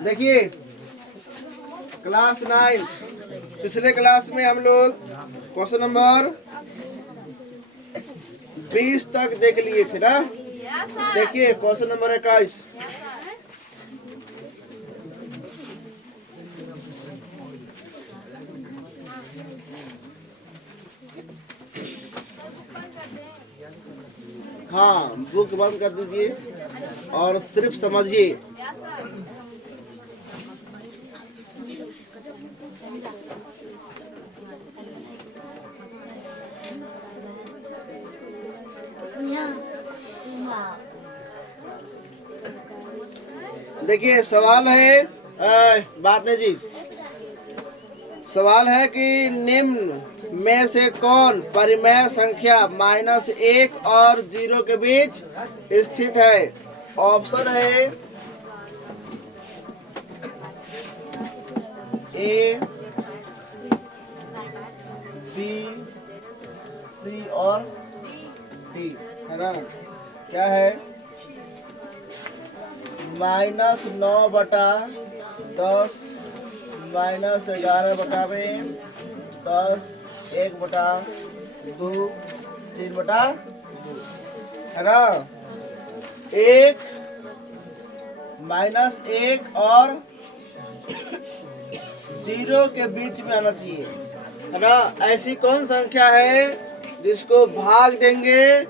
देखिए क्लास 9 पिछले क्लास में हम लोग क्वेश्चन नंबर 20 तक देख लिए थे ना। देखिए क्वेश्चन नंबर 21। हाँ, बुक बंद कर दीजिए और सिर्फ समझिए। देखिए सवाल है, बात नहीं जी, सवाल है कि निम्न में से कौन परिमेय संख्या -1 और 0 के बीच स्थित है। ऑप्शन है ए, बी, सी और डी, है ना। क्या है? -9/10 -11/10 1/2 3/2 है ना। 1 -1 और 0 के बीच में आना चाहिए, है ना। ऐसी कौन संख्या है जिसको भाग देंगे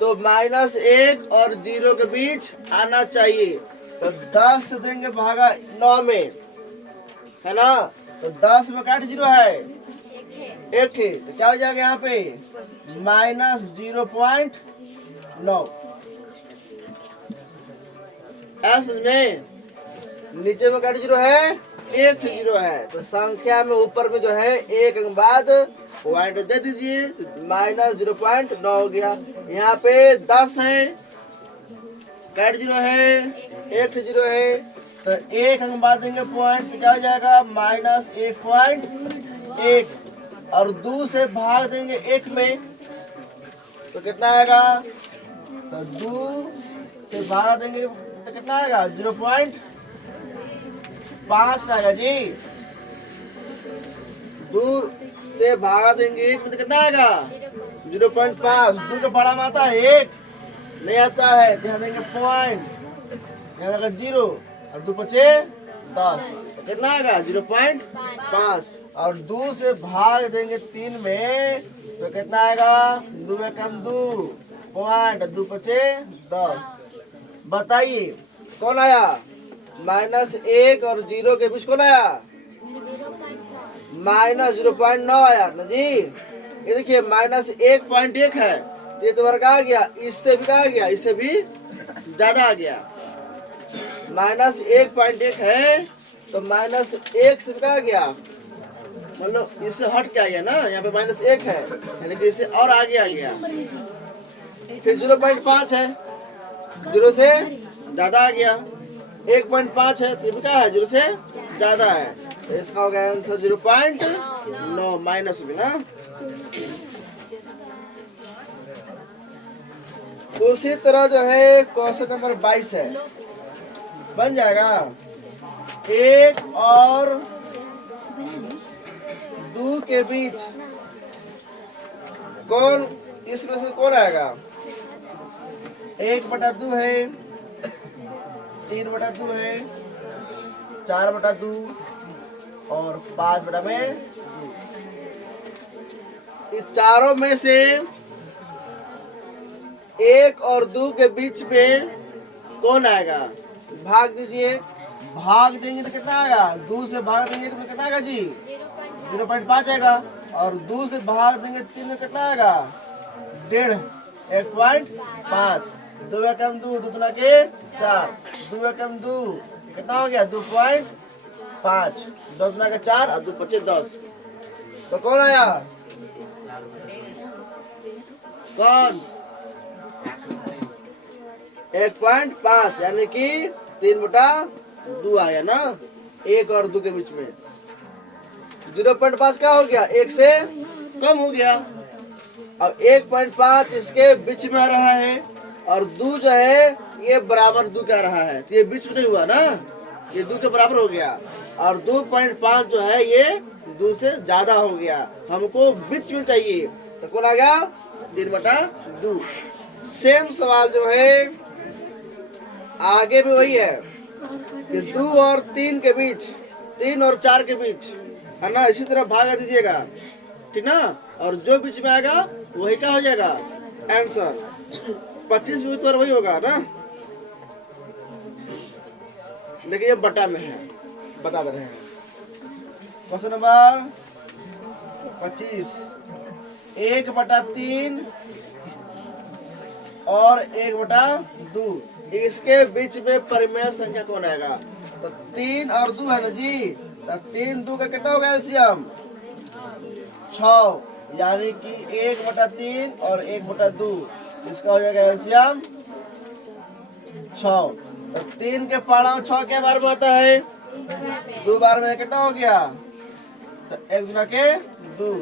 तो -1 और 0 के बीच आना चाहिए। तो 10 से देंगे भागा 9 में, है ना। तो 10 में काट 0 है, एक थे, तो क्या हो जाएगा यहाँ पे -0.9। समझ में? नीचे में काट 0 है, एक 0 है, तो संख्या में ऊपर में जो है एक अंक बाद पॉइंट दे दीजिए, तो -0.9 हो गया। यहाँ पे 10 है, काट 0 है, एक 0 है, तो एक अंक बाद देंगे पॉइंट, तो क्या हो जाएगा -1.1 और 2 से भाग देंगे 1 में, तो कितना आएगा? तो 2 से भाग देंगे तो कितना आएगा? 0.5 आएगा जी। 2 से भागा देंगे 1 में तो कितना आएगा? 0.5। 2 का बड़ा में आता है 1 नहीं आता है, ध्यान देंगे पॉइंट, यहाँ आएगा 0 और 2 बचे 10, तो कितना आएगा? 0.5 और 2 से भाग देंगे 3 में, तो कितना आएगा? 2 एकम 2 पॉइंट, 2 बचे 10। बताइए कौन आया? -1 और 0 के बीच कौन आया? -0.9 आया ना जी। ये देखिए -1.1 है, तो ये तो वर्ग आ गया, इससे भी आ गया, इससे भी ज्यादा आ गया। -1.1 है तो -1 से भी आ गया, मतलब इससे हट के आ गया ना। यहाँ पे -1 है, यानी कि इससे और आगे आ गया। फिर 0.5 है, 0 से ज्यादा आ गया। 1.5 है, तो ये भी क्या है? 0 से ज्यादा है, तो इसका हो गया आंसर 0.9 माइनस में ना। उसी तरह जो है क्वेश्चन नंबर 22 है, बन जाएगा 1 और 2 के बीच कौन, इसमें से कौन आएगा? 1/2 है, 3/2 है, 4/2 और 5/2। इस चारों में से 1 और 2 के बीच में कौन आएगा? भाग दीजिए, भाग देंगे तो कितना आएगा? 2 से भाग देंगे तो कितना आएगा जी? 0.5 आएगा, और 2 से भाग देंगे 3 में कितना आएगा? 1.5 1.5। 2 एकम 2, 2 दूना के 4, 2 एकम 2 कितना हो गया? 2.5, 2 दूना के 4 और 2 बचे 10। तो कौन आया? कौन? 1.5, यानी कि 3/2 आया ना, 1 और 2 के बीच में। 0.5 क्या हो गया? 1 से कम हो गया। अब 1.5 इसके बीच में आ रहा है, और 2 जो है ये बराबर 2 का रहा है, तो ये बीच में नहीं हुआ ना, ये 2 के बराबर हो गया, और 2.5 जो है ये 2 से ज्यादा हो गया, हमको बीच में चाहिए, तो कौन आ गया 3/2। सेम सवाल जो है आगे भी वही है कि 2 और 3 के बीच, 3 और 4 के बीच, है ना, इसी तरह भागा दीजिएगा, ठीक ना, और जो बीच में आएगा वही क्या हो जाएगा आंसर। 25 भी तो वही होगा ना, लेकिन ये बटा में है, बता दे रहे हैं। क्वेश्चन नंबर 25, 1/3 और 1/2, इसके बीच में परिमेय संख्या कौन आएगा? तो 3 और 2 है ना जी, तो 3 2 का कितना होगा एलसीएम 6, यानी कि 1/3 और 1/2, इसका हो जाएगा एलसीएम 6। तो 3 के पारा में 6 क्या बार में होता है? 2 बार में कितना हो गया? तो 1 गुना के 2,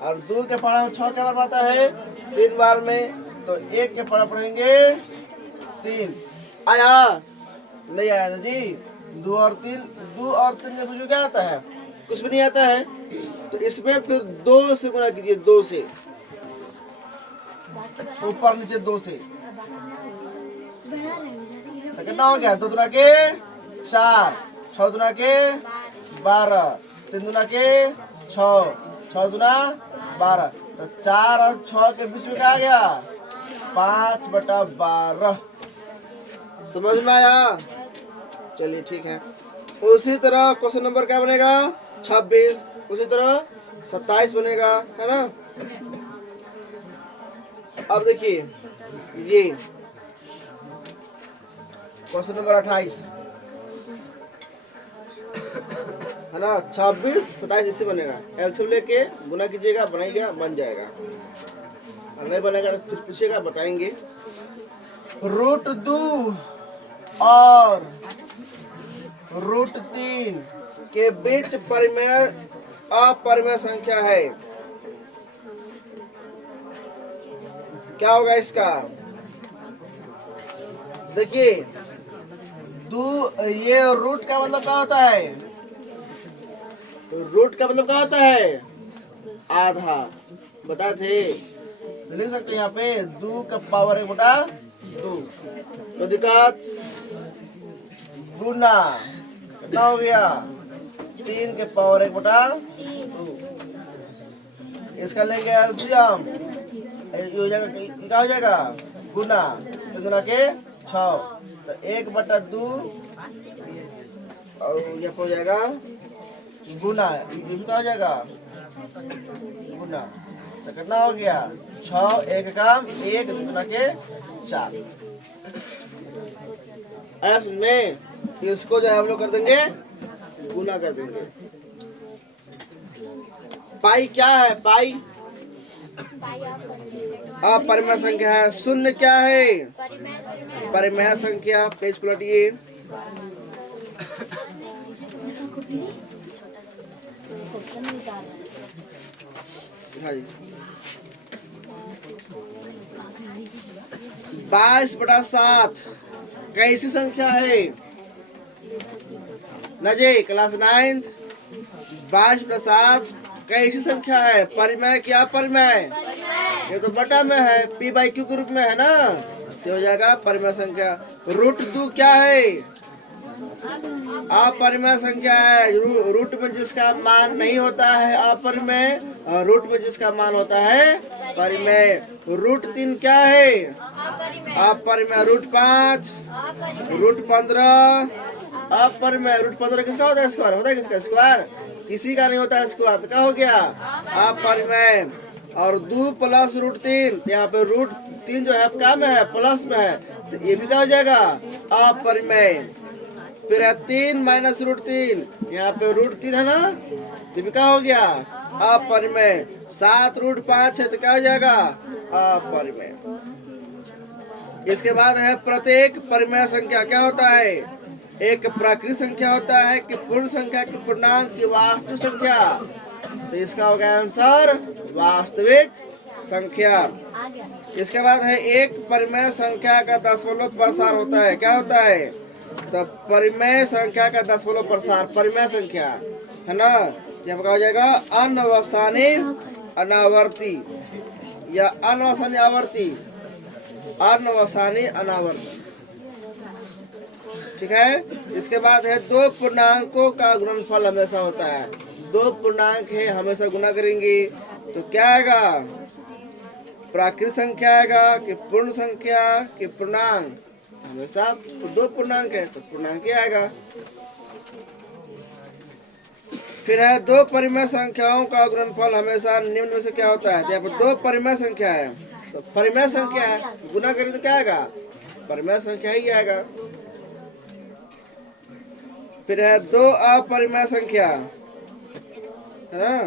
और 2 के पारा में 6 क्या बार में आता है? 3 बार में, तो 1 के पारा पढ़ेंगे 3। आया नहीं आया ना जी? 2 और 3 के बीच में क्या आता है? कुछ भी नहीं आता है, तो इसमें फिर 2 से गुना कीजिए, 2 से ऊपर नीचे 2 से, तो कितना हो गया? 2 दुना के 4, 6 दुना के 12, 3 दुना के 6, 6 दुना 12, तो 4 और 6 के बीच में क्या आ गया? 5/12। समझ में आया? चलिए ठीक है। उसी तरह क्वेश्चन नंबर क्या बनेगा? 26, उसी तरह 27 बनेगा, है ना। अब देखिए ये क्वेश्चन नंबर 28 है ना, 26 27 इससे बनेगा, एलसीएम लेके गुना कीजिएगा, बनाइएगा, बन जाएगा, और नहीं बनेगा तो फिर पूछिएगा, बताएंगे। √2 और √3 के बीच परिमेय अपरिमेय संख्या है, क्या होगा इसका? देखिए ये रूट का मतलब क्या होता है? रूट का मतलब क्या होता है? आधा, बता थे, लिख सकते यहाँ पे 2 का पावर 1/2, तो दिक्कत गुना कितना हो गया? 3 के पावर 1/2, इसका लेंगे एलसीएम, हो जाएगा क्या हो जाएगा? गुना, 3 गुना के 6, तो 1/2 और ये हो जाएगा गुना, ये क्या हो जाएगा? गुना, तो कितना हो गया? 6, 1 काम 1, 2 गुना के 4। में इसको जो है हम लोग कर देंगे गुना कर देंगे। पाई क्या है? पाई अपरिमेय संख्या है। शून्य क्या है? परिमेय संख्या। पेज पलटिए। हाँ जी, 22/7 कैसी संख्या है? नजे क्लास 9, 22/7 कैसी संख्या है? परिमेय क्या परिमेय? ये तो बटा में है, p/q के रूप में है ना, तो हो जाएगा परिमेय संख्या। √2 क्या है? अपरिमेय संख्या है। रूट में जिसका मान नहीं होता है अपरिमेय, रूट में जिसका मान होता है परिमेय। √3 क्या है? अपरिमेय। √5, √15 अपरिमेय। √15 किसका होता है? स्क्वायर होता है। किसका स्क्वायर? किसी का नहीं होता है स्क्वायर, तो क्या हो गया? अपरिमेय। और 2 + √3, यहाँ पे √3 जो है क्या में है? प्लस में है, तो ये भी क्या हो जाएगा? अपरिमेय। फिर है 3 - √3, यहाँ पे √3 है ना, ये भी क्या हो गया? अपरिमेय। 7 √5 है, तो क्या हो जाएगा? अपरिमेय। इसके बाद है प्रत्येक परिमेय संख्या क्या होता है? एक प्राकृत संख्या होता है कि पूर्ण संख्या की पूर्णांक की वास्तविक संख्या, तो इसका हो गया आंसर वास्तविक संख्या। इसके बाद है एक परिमेय संख्या का दशमलव प्रसार होता है, क्या होता है? तो परिमेय संख्या का दशमलव प्रसार परिमेय संख्या है ना, जब कहा जाएगा अनवसानी अनावर्ती या अनवसानी आवर्ती, अनवसानी अनावर्ती। ठीक है। इसके बाद है दो पूर्णांकों का गुणनफल हमेशा होता है। दो पूर्णांक है हमेशा गुना करेंगे तो क्या आएगा, प्राकृत संख्या आएगा कि पूर्ण संख्या कि पूर्णांक, हमेशा दो पूर्णांक है तो पूर्णांक ही आएगा। फिर है दो परिमेय संख्याओं का गुणनफल हमेशा निम्न में से क्या होता है, जब दो परिमेय संख्या है तो परिमेय संख्या है गुना करें तो क्या आएगा, परिमेय संख्या ही आएगा। फिर है दो अपरिमेय संख्या है ना,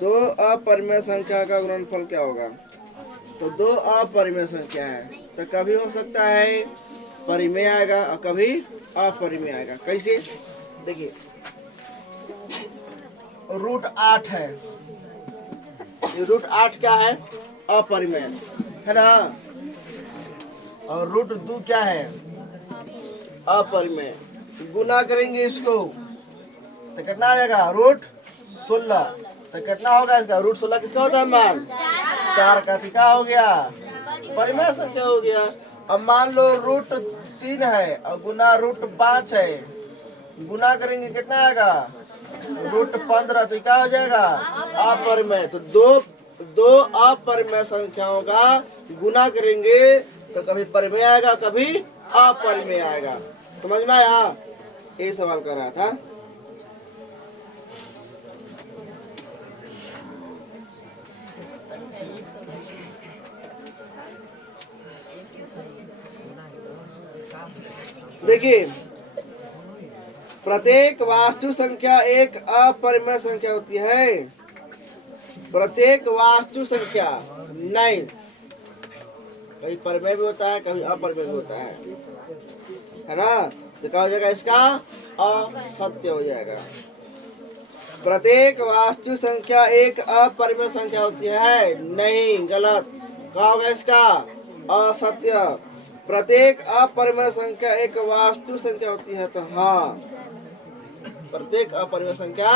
दो अपरिमेय संख्या का गुणनफल क्या होगा, तो दो अपरिमेय संख्या है तो कभी हो सकता है परिमेय आएगा और कभी अपरिमेय आएगा। कैसे देखिए, रूट 8 है, ये रूट 8 क्या है, अपरिमेय है ना, और रूट 2 क्या है, अपरिमेय। गुना करेंगे इसको तो कितना आ जाएगा, रूट 16। तो कितना होगा इसका, रूट 16 किसका होता है मान, 4 का क्या हो गया, परिमेय संख्या हो गया। अब मान लो रूट 3 है और गुना रूट 5 है, गुना करेंगे कितना आएगा, रूट 15। तो क्या हो जाएगा, अपरिमेय। तो दो अपरिमेय संख्याओं का गुना करेंगे तो कभी परिमेय आएगा कभी अपरिमेय आएगा। समझ में आया, ये सवाल कर रहा था। देखिए, प्रत्येक वास्तु संख्या एक अपरिमेय संख्या होती है, प्रत्येक वास्तु संख्या नहीं, कभी परिमेय भी होता है कभी अपरिमेय भी होता है ना। तो क्या हो जाएगा, इसका असत्य हो जाएगा। प्रत्येक वास्तु संख्या एक अपरिमेय संख्या होती है, नहीं, गलत। क्या होगा इसका, असत्य। प्रत्येक अपरिमेय संख्या एक वास्तु संख्या होती है, तो हाँ, प्रत्येक अपरिमेय संख्या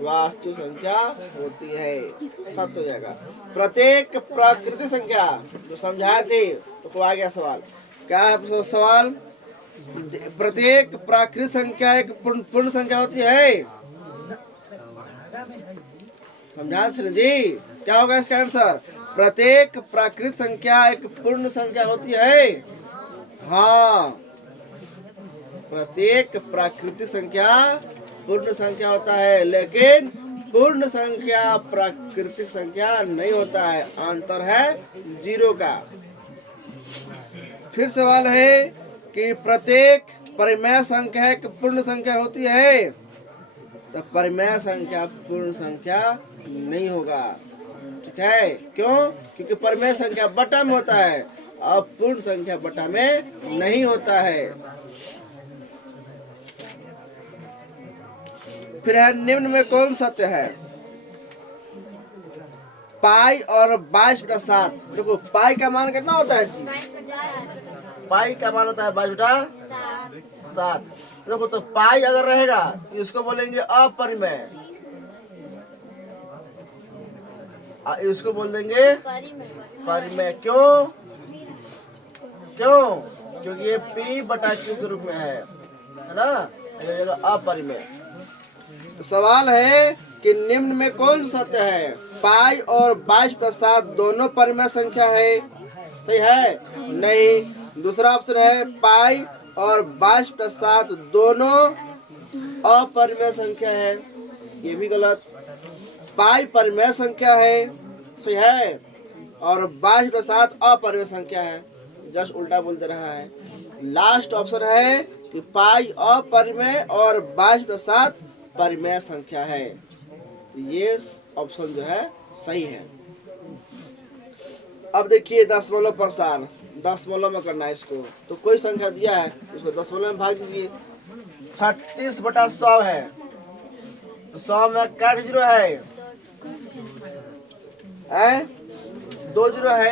वास्तु संख्या होती है, सत्य हो जाएगा। प्रत्येक प्राकृतिक संख्या जो समझाए थे तो आ गया सवाल, क्या है सवाल, प्रत्येक प्राकृतिक संख्या एक पूर्ण संख्या होती है, समझा थे जी, क्या होगा इसका आंसर, प्रत्येक प्राकृतिक संख्या एक पूर्ण संख्या होती है। हाँ, प्रत्येक प्राकृतिक संख्या पूर्ण संख्या होता है, लेकिन पूर्ण संख्या प्राकृतिक संख्या नहीं होता है, अंतर है 0 का। फिर सवाल है कि प्रत्येक परिमेय संख्या एक पूर्ण संख्या होती है, तो परिमेय संख्या पूर्ण संख्या नहीं होगा। ठीक है, क्यों, क्योंकि परिमेय संख्या बटा में होता है और पूर्ण संख्या बटा में नहीं होता है। फिर है निम्न में कौन सत्य है, पाई और 22/7। देखो पाई का मान कितना होता है जी, पाई का मान होता है 22/7। देखो तो पाई अगर रहेगा तो इसको बोलेंगे अपरिमेय, इसको बोल देंगे परिमेय। क्यों, क्यों, क्योंकि ये P/Q के रूप में है ना, अपरिमेय। तो सवाल है कि निम्न में कौन सत्य है, पाई और 22/7 दोनों परिमेय संख्या है, सही है, नहीं। दूसरा ऑप्शन है पाई और 22/7 दोनों अपरिमेय संख्या है, ये भी गलत। पाई परिमेय संख्या है, सही है, और 22/7 अपरिमेय संख्या है, जस्ट उल्टा बोलते रहा है। लास्ट ऑप्शन है कि पाई अपरिमेय और 22/7 परिमेय संख्या है, तो ये ऑप्शन जो है सही है। अब देखिए दशमलव प्रसार, दशमलव में करना है इसको, तो कोई संख्या दिया है उसको दशमलव में भाग दीजिए। 36/100 है, तो 100 में क्या 0 है, 2 0 है,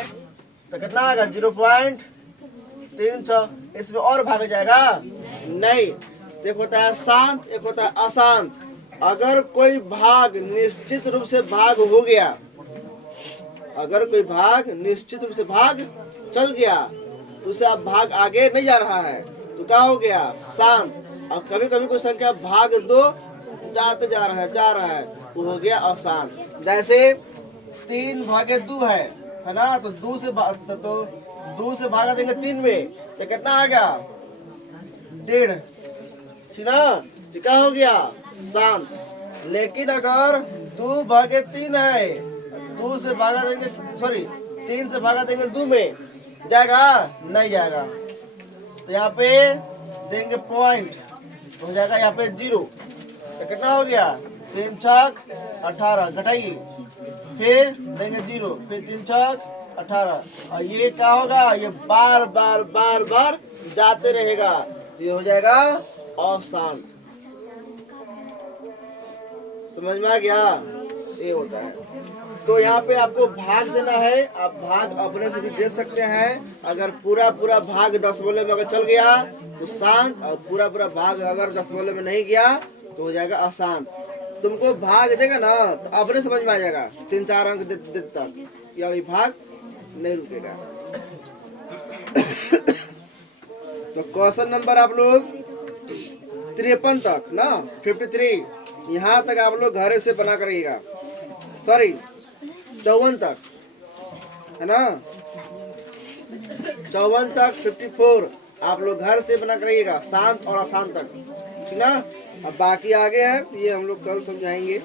तो कितना आएगा 0.300। इसमें और भाग जाएगा नहीं, एक होता है शांत, एक होता है अशांत। अगर कोई भाग निश्चित रूप से भाग हो गया, अगर कोई भाग निश्चित रूप से भाग चल गया, उससे अब भाग आगे नहीं जा रहा है तो क्या हो गया? शांत। और कभी कभी कोई संख्या भाग दो जाते जा रहा है वो हो गया अशांत। जैसे 3/2 है ना, तो दो से भागा देंगे 3 में तो कितना आ गया? 1.5, ठीक ना, तो क्या हो गया? शांत। लेकिन अगर 2/3 है, 2 से भागा देंगे, सॉरी 3 से भागा देंगे 2 में, जाएगा? नहीं जाएगा। तो यहाँ पे देंगे पॉइंट, हो जाएगा यहाँ पे 0। तो कितना हो गया? 3 छक 18, घटाइए, फिर देंगे 0, फिर 3 छक 18। और ये क्या होगा? ये बार बार बार बार जाते रहेगा, तो ये हो जाएगा अशांत। समझ में आ गया? ये होता है। तो यहाँ पे आपको भाग देना है, आप भाग अपने से भी दे सकते हैं। अगर पूरा पूरा भाग दशमलव में अगर चल गया तो शांत, और पूरा पूरा भाग अगर दशमलव में नहीं गया तो हो जाएगा अशांत। तुमको भाग देगा ना तो अपने समझ में आ जाएगा, 3-4 अंक दे तक या ये भाग नहीं रुकेगा। तो क्वेश्चन नंबर आप लोग 53 तक ना, 53 यहाँ तक आप लोग घर से बना करिएगा। सॉरी 54 तक है ना, 54 तक 54 आप लोग घर से बना करिएगा, शांत और अशांत तक, ठीक ना। अब बाकी आगे है ये हम लोग कल समझाएंगे,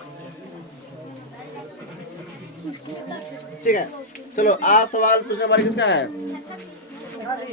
ठीक है। चलो आज सवाल पूछने वाला किसका है?